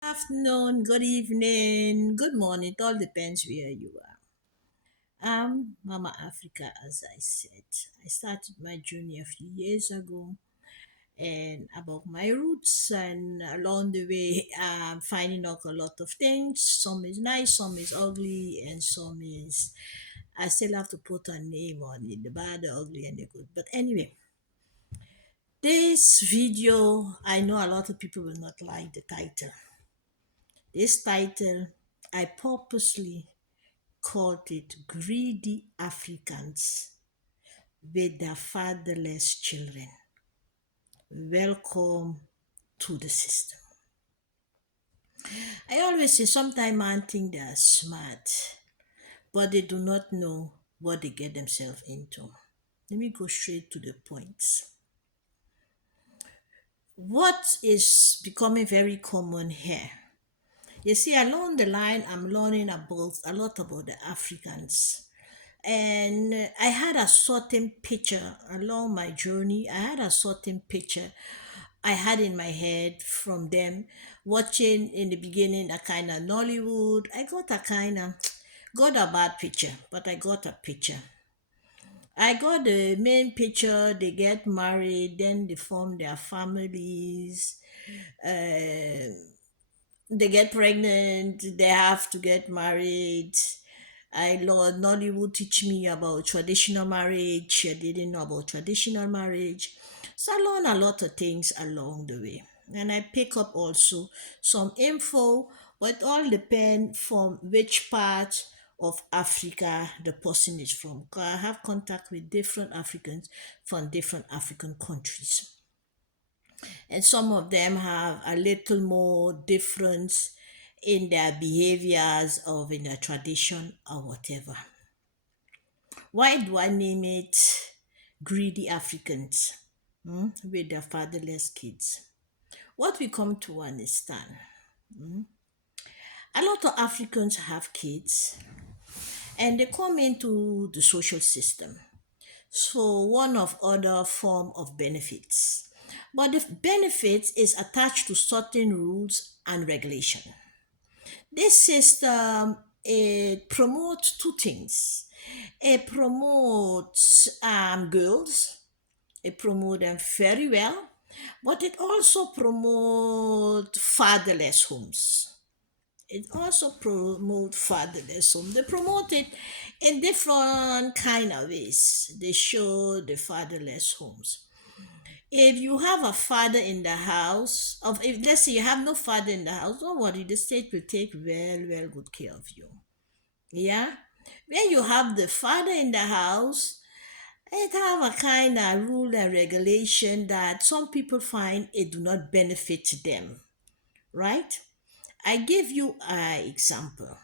Afternoon, good evening, good morning. It all depends where you are. I'm Mama Africa, as I said. I started my journey a few years ago and about my roots, and along the way, I'm finding out a lot of things. Some is nice, some is ugly, and some is I still have to put a name on it, the bad, the ugly, and the good. But anyway, this video, I know a lot of people will not like the title. This title, I purposely called it Greedy Africans with Their Fatherless Children. Welcome to the system. I always say sometimes man think they are smart, but they do not know what they get themselves into. Let me go straight to the points. What is becoming very common here? You see, along the line, I'm learning about a lot about the Africans. And I had a certain picture along my journey. I had a certain picture I had in my head from them watching in the beginning a kind of Nollywood. I got a kind of got a bad picture, but I got a picture. I got the main picture. They get married, then they form their families. Uh, they get pregnant. They have to get married. I Lord Nollywood teach me about traditional marriage. I didn't know about traditional marriage. So I learned a lot of things along the way. And I pick up also some info, but it all depend from which part of Africa the person is from. 'Cause I have contact with different Africans from different African countries. And some of them have a little more difference in their behaviors or in their tradition or whatever. Why do I name it greedy Africans with their fatherless kids? What we come to understand, a lot of Africans have kids and they come into the social system. So one of other form of benefits. But the benefits is attached to certain rules and regulation. This system, it promotes two things. It promotes girls. It promotes them very well, but it also promotes fatherless homes. It also promotes fatherless home. They promote it in different kind of ways. They show the fatherless homes. If you have a father in the house, of if let's say you have no father in the house, don't worry, the state will take well good care of you. Yeah. When you have the father in the house, it have a kind of rule and regulation that some people find it do not benefit them, right? I give you an example.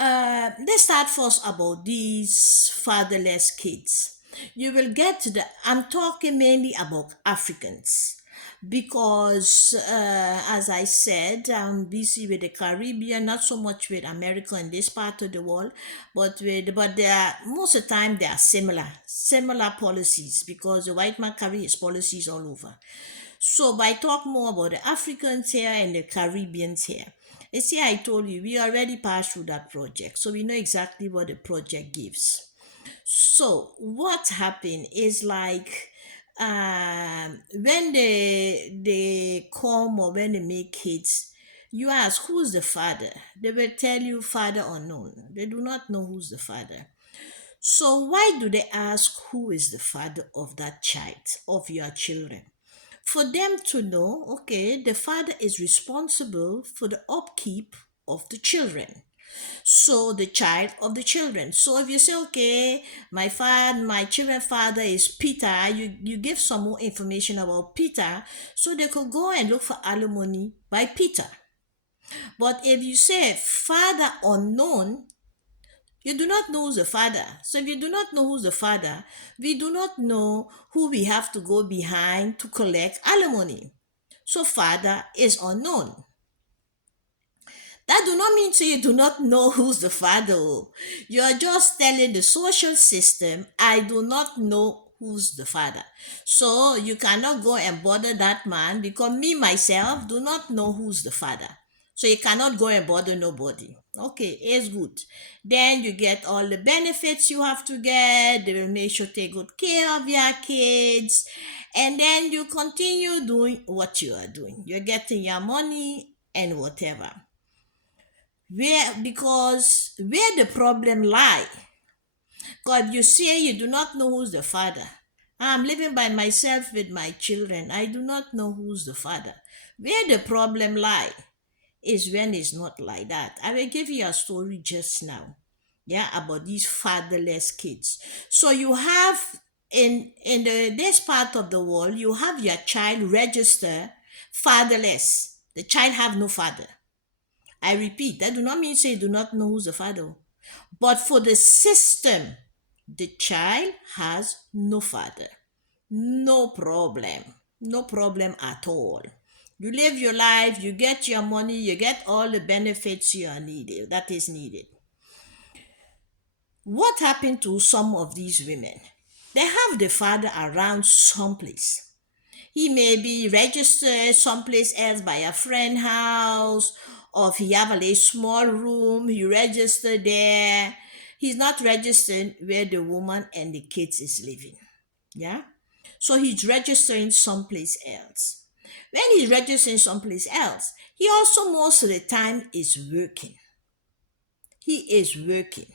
Let's start first about these fatherless kids. You will get to the, I'm talking mainly about Africans because, as I said, I'm busy with the Caribbean, not so much with America in this part of the world, but they are, most of the time they are similar policies because the white man carry his policies all over. So, by talk more about the Africans here and the Caribbeans here. You see, I told you we already passed through that project, so we know exactly what the project gives. So, what happened is like when they come or when they make kids, you ask who's the father. They will tell you father unknown. They do not know who's the father. So why do they ask who is the father of that child, of your children? For them to know, okay, the father is responsible for the upkeep of the children. So the child of the children. So if you say, okay, my children's father is Peter, you give some more information about Peter, so they could go and look for alimony by Peter. But if you say father unknown, you do not know who's the father. So if you do not know who's the father, we do not know who we have to go behind to collect alimony. So father is unknown. That do not mean say you do not know who's the father. Oh. You are just telling the social system, I do not know who's the father. So you cannot go and bother that man because me myself do not know who's the father. So you cannot go and bother nobody. Okay, it's good. Then you get all the benefits you have to get. They will make sure take good care of your kids. And then you continue doing what you are doing. You're getting your money and whatever. Where the problem lie, God, you say you do not know who's the father. I'm living by myself with my children. I do not know who's the father. Where the problem lie is when it's not like that. I will give you a story just now. Yeah, about these fatherless kids. So you have in this part of the world, you have your child register fatherless. The child have no father. I repeat, that do not mean say you do not know who's the father. But for the system, the child has no father. No problem. No problem at all. You live your life, you get your money, you get all the benefits you are needed, that is needed. What happened to some of these women? They have the father around someplace. He may be registered someplace else by a friend house, or if he have a little small room, he registered there. He's not registered where the woman and the kids is living. Yeah. So he's registering someplace else. When he's registering someplace else, he also most of the time is working. He is working.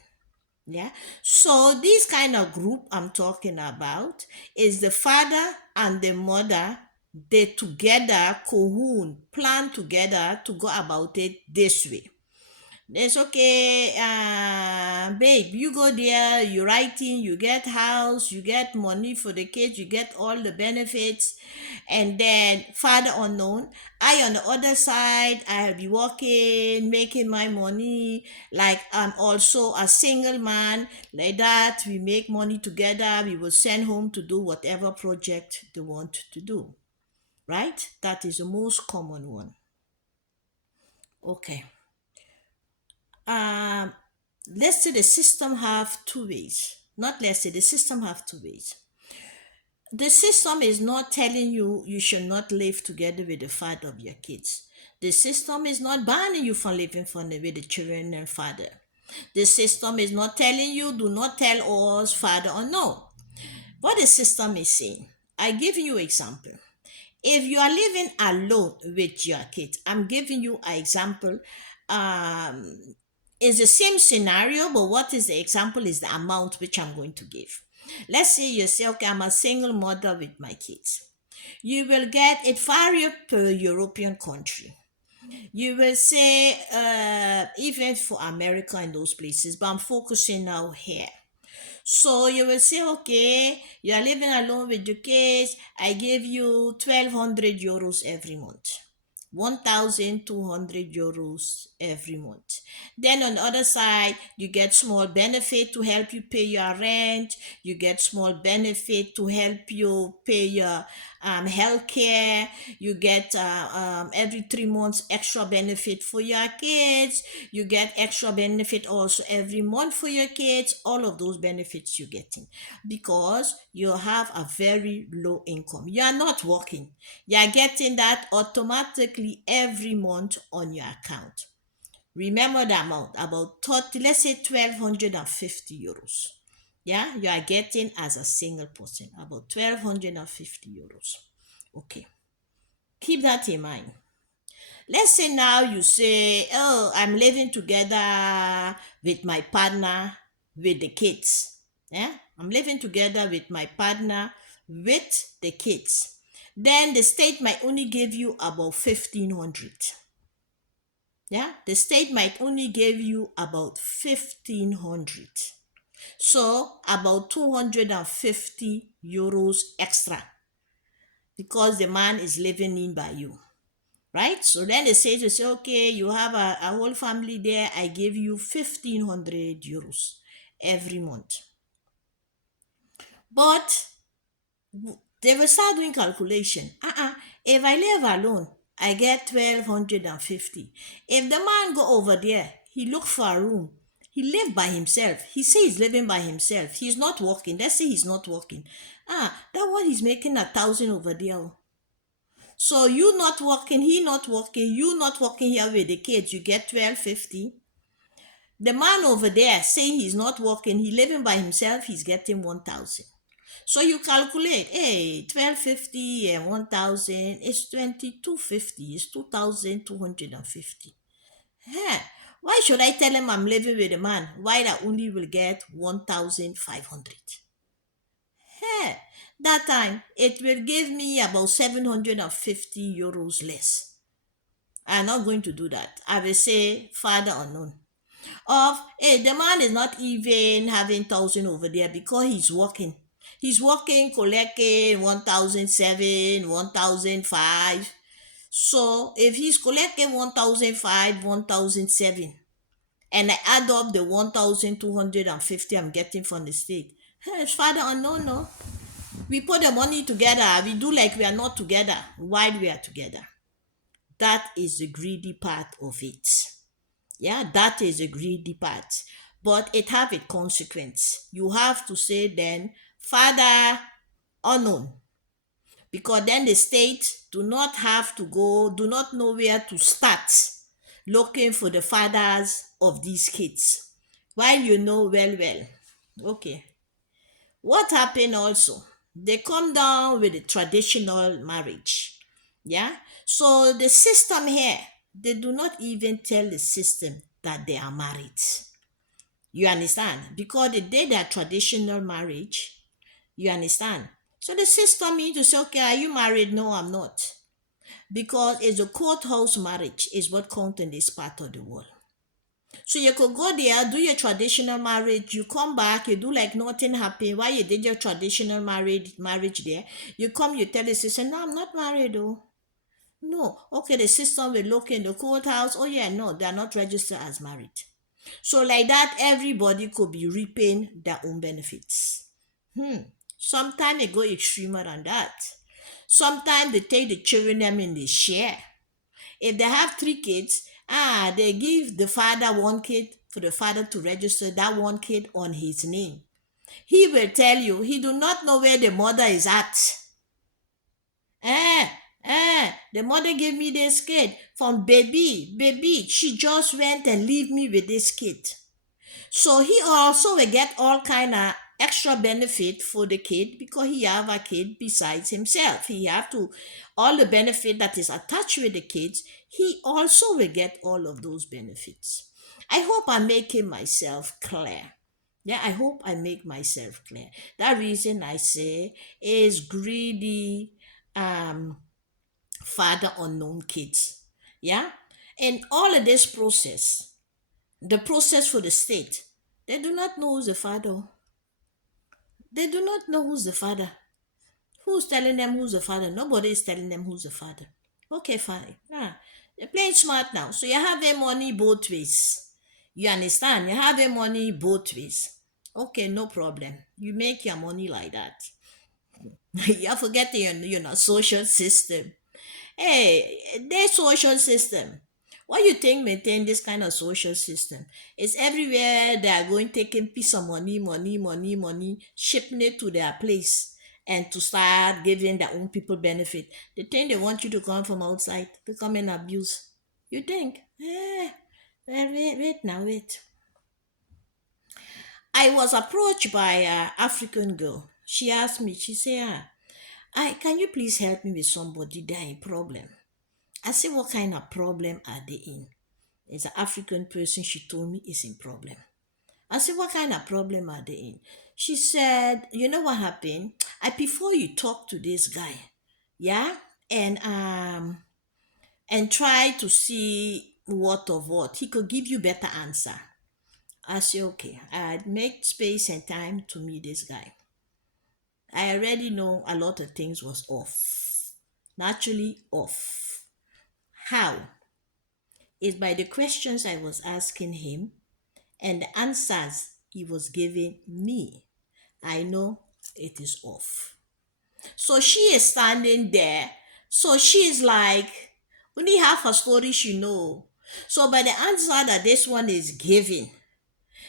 Yeah. So this kind of group I'm talking about is the father and the mother. They together, cohoon, plan together to go about it this way. It's okay, babe, you go there, you writing, you get house, you get money for the kids, you get all the benefits. And then father unknown, I on the other side, I'll be working, making my money. Like I'm also a single man, like that. We make money together, we will send home to do whatever project they want to do. Right? That is the most common one. Okay. um let's say the system have two ways. Not let's say the system have two ways. The system is not telling you you should not live together with the father of your kids. The system is not banning you from living with the children and father. The system is not telling you do not tell us father or no. What the system is saying, I give you example. If you are living alone with your kids, I'm giving you an example. um it's the same scenario, but what is the example is the amount which I'm going to give. Let's say you say, okay, I'm a single mother with my kids. You will get it vary per European country. You will say even for America and those places, but I'm focusing now here. So you will say, okay, you are living alone with your kids. I give you 1,200 euros every month. 1,200 euros every month. Then on the other side, you get small benefit to help you pay your rent. You get small benefit to help you pay your health care. You get every 3 months extra benefit for your kids. You get extra benefit also every month for your kids. All of those benefits you're getting because you have a very low income. You are not working. You are getting that automatically every month on your account. Remember the amount, about 30, let's say 1,250 euros. Yeah, you are getting as a single person about 1,250 euros. Okay, keep that in mind. Let's say now you say, oh, I'm living together with my partner with the kids. Yeah, I'm living together with my partner with the kids. Then the state might only give you about 1,500. Yeah, the state might only give you about 1,500. So about 250 euros extra because the man is living in by you. Right? So then they say, okay, you have a whole family there. I give you 1,500 euros every month. But they will start doing calculation. If I live alone, I get 1,250. If the man go over there, he look for a room. He live by himself. He say he's living by himself. He's not working. Let's say he's not working. That one is making 1,000 over there. Oh. So you not working, he not working, you not working here with the kids, you get 1250. The man over there saying he's not working, he living by himself, he's getting 1,000. So you calculate, hey, 1250 and 1,000 is 2,250, it's 2,250. Huh. Why should I tell him I'm living with a man while I only will get 1,500? Huh. That time it will give me about 750 euros less. I'm not going to do that. I will say father unknown. Of hey, the man is not even having 1,000 over there because he's working. He's working, collecting 1,007, 1,005. So if he's collecting 1,005, 1,007, and I add up the 1,250 I'm getting from the state, hey, it's father unknown, no. We put the money together. We do like we are not together while we are together. That is the greedy part of it. Yeah, that is a greedy part. But it have a consequence. You have to say then, father unknown. Because then the state do not have to go, do not know where to start looking for the fathers of these kids. While you know well. Okay. What happened also? They come down with the traditional marriage. Yeah. So the system here, they do not even tell the system that they are married. You understand? Because they did their traditional marriage. You understand? So the system need to say, okay, are you married? No, I'm not. Because it's a courthouse marriage is what counts in this part of the world. So you could go there, do your traditional marriage, you come back, you do like nothing happened. While you did your traditional marriage there, you come, you tell the sister, no, I'm not married though. No. Okay, the system will look in the courthouse. Oh yeah, no, they're not registered as married. So like that, everybody could be reaping their own benefits. Sometimes it go extremer than that. Sometimes they take the children them in the share. If they have 3 kids, they give the father 1 kid for the father to register that 1 kid on his name. He will tell you he do not know where the mother is at. The mother gave me this kid from baby. She just went and leave me with this kid. So he also will get all kind of extra benefit for the kid because he have a kid besides himself. He have to all the benefit that is attached with the kids. He also will get all of those benefits. I hope I'm making myself clear. Yeah, I hope I make myself clear. That reason I say is greedy, father unknown kids. Yeah, and all of this process, the process for the state, they do not know who's the father. They do not know who's the father. Who's telling them who's the father? Nobody is telling them who's the father. Okay, fine. They're playing smart now. So you have their money both ways. You understand? You have their money both ways. Okay, no problem. You make your money like that. You're forgetting your social system. Hey, their social system. What you think maintain this kind of social system? It's everywhere they are going taking piece of money, shipping it to their place and to start giving their own people benefit. They think they want you to come from outside to come and abuse. You think? Wait. I was approached by an African girl. She asked me, she said, can you please help me with somebody that in problem? I said, what kind of problem are they in? It's an African person, she told me is in problem. I said, what kind of problem are they in? She said, you know what happened? I prefer you talk to this guy, yeah, and try to see what of what. He could give you better answer. I said, okay, I'd make space and time to meet this guy. I already know a lot of things was off. Naturally off. How? Is by the questions I was asking him and the answers he was giving me. I know it is off. So she is standing there. So she is like, only half her story she know. So by the answer that this one is giving,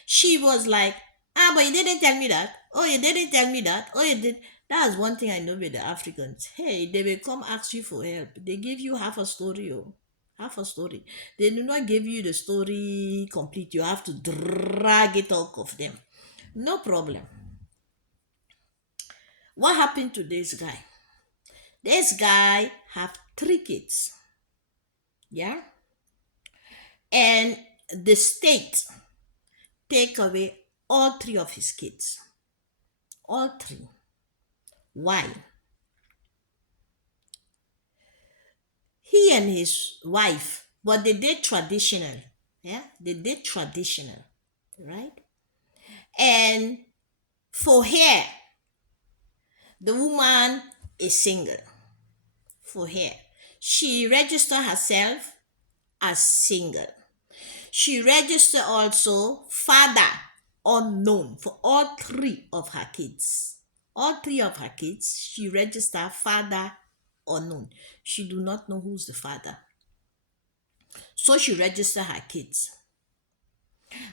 she was like, but you didn't tell me that. Oh, you didn't tell me that. Oh, you did. That's one thing I know with the Africans. Hey, they will come ask you for help. They give you half a story, oh, half a story. They do not give you the story complete. You have to drag it out of them. No problem. What happened to this guy? This guy have three kids, yeah, and the state take away all three of his kids, all three. Why? He and his wife, but they did traditional, yeah, they did traditional, right? And for her, the woman is single. For her, she registered herself as single. She registered also father unknown for all three of her kids. All three of her kids, she registered father unknown. She do not know who's the father. So she registered her kids.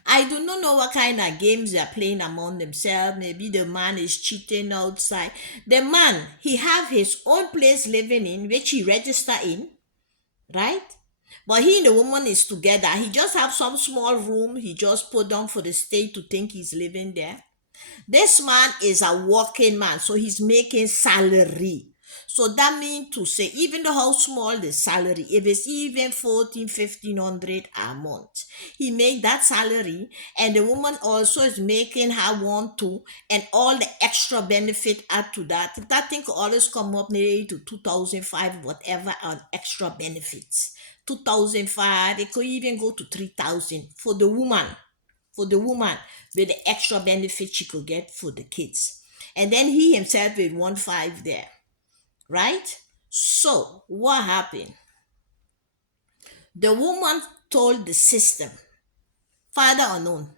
I do not know what kind of games they are playing among themselves. Maybe the man is cheating outside. The man, he have his own place living in, which he registered in, right? But he and the woman is together. He just have some small room he just put down for the state to think he's living there. This man is a working man, so he's making salary. So that means to say, even though how small the salary, if it's even 14, 1500 a month, he make that salary, and the woman also is making her one too, and all the extra benefit add to that. That thing could always come up maybe to 2005, whatever, on extra benefits. 2005, it could even go to 3000 for the woman, for the woman, with the extra benefit she could get for the kids. And then he himself with 1.5 there, right? So what happened? The woman told the system, father unknown,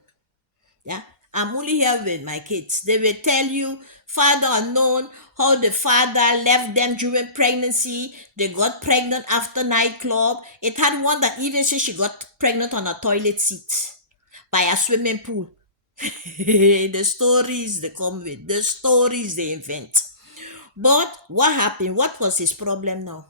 yeah, I'm only here with my kids. They will tell you, father unknown, how the father left them during pregnancy. They got pregnant after nightclub. It had one that even said she got pregnant on a toilet seat by a swimming pool. The stories they come with, the stories they invent. But what happened? What was his problem now?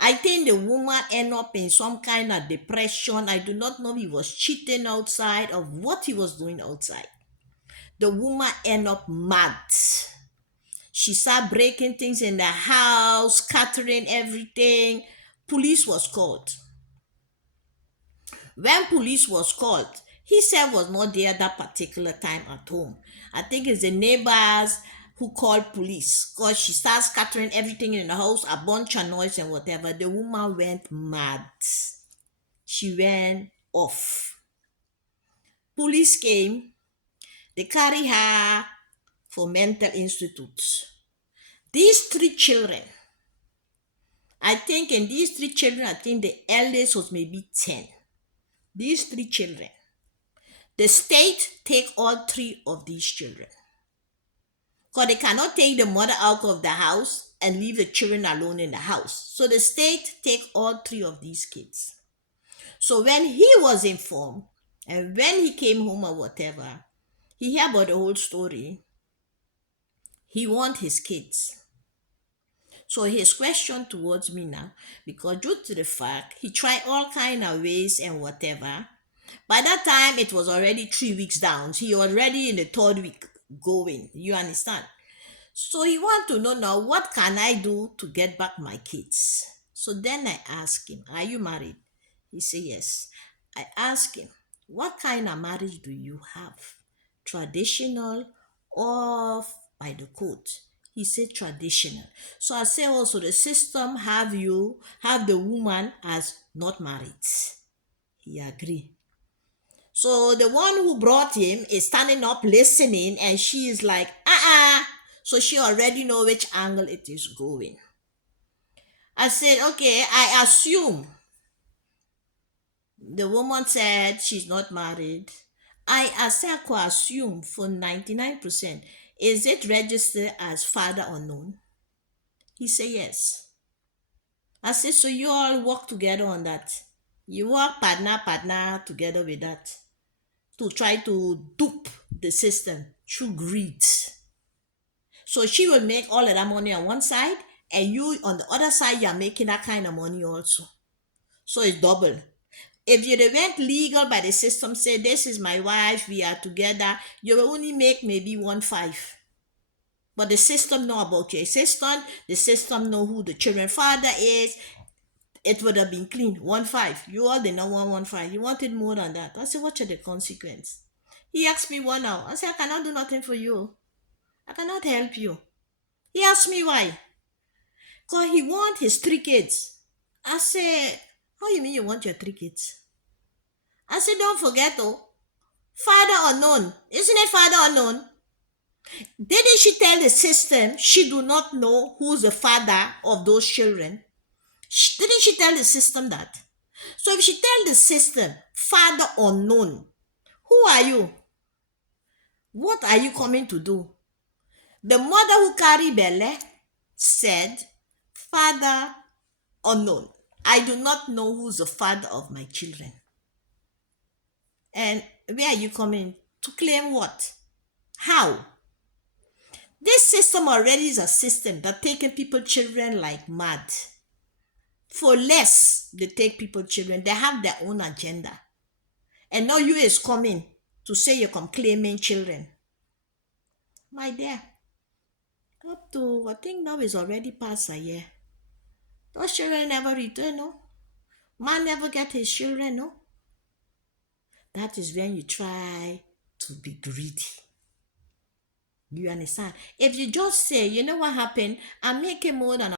I think the woman ended up in some kind of depression. I do not know if he was cheating outside or what he was doing outside. The woman ended up mad. She started breaking things in the house, scattering everything. Police was called. When police was called, he said was not there that particular time at home. I think it's the neighbors who called police because she started scattering everything in the house, a bunch of noise and whatever. The woman went mad. She went off. Police came, they carry her for mental institutes. These three children, I think in these three children, I think the eldest was maybe 10. These three children, the state take all three of these children because they cannot take the mother out of the house and leave the children alone in the house. So the state take all three of these kids. So when he was informed and when he came home or whatever, he heard about the whole story. He want his kids. So his question towards me now, because due to the fact he tried all kind of ways and whatever, by that time it was already 3 weeks down. He already in the third week going. You understand? So he want to know now, what can I do to get back my kids? So then I asked him, are you married? He said yes. I asked him, what kind of marriage do you have? Traditional or by the code? He said traditional. So I said also the system have the woman as not married. He agreed. So the one who brought him is standing up listening, and she is like, so she already know which angle it is going. I said, okay, I assume. The woman said she's not married. I said, I could assume for 99%. Is it registered as father unknown? He said yes. I said, so you all work together on that. You work partner together with that to try to dupe the system through greed. So she will make all of that money on one side, and you on the other side, you're making that kind of money also. So it's double. If you went legal by the system, say this is my wife, we are together, you will only make maybe 1.5. But the system know about your system, the system know who the children father is. It would have been clean. 1.5. You all did not want 1.5. You wanted more than that. I said, what are the consequence? He asked me one now. I said, I cannot do nothing for you. I cannot help you. He asked me why. Because he want his 3 kids. I said, how you mean you want your 3 kids? I said, don't forget though, father unknown. Isn't it father unknown? Didn't she tell the system she do not know who's the father of those children? Didn't she tell the system that? So if she tell the system, father unknown, who are you? What are you coming to do? The mother who carry Bele said, father unknown. I do not know who's the father of my children. And where are you coming to claim what? How? This system already is a system that taking people children like mad. For less, they take people children. They have their own agenda. And now you is coming to say you come claiming children. My dear, up to I think now is already past a year. Those children never return, no. Man never get his children, no. That is when you try to be greedy. You understand? If you just say, you know what happened, I'm making more than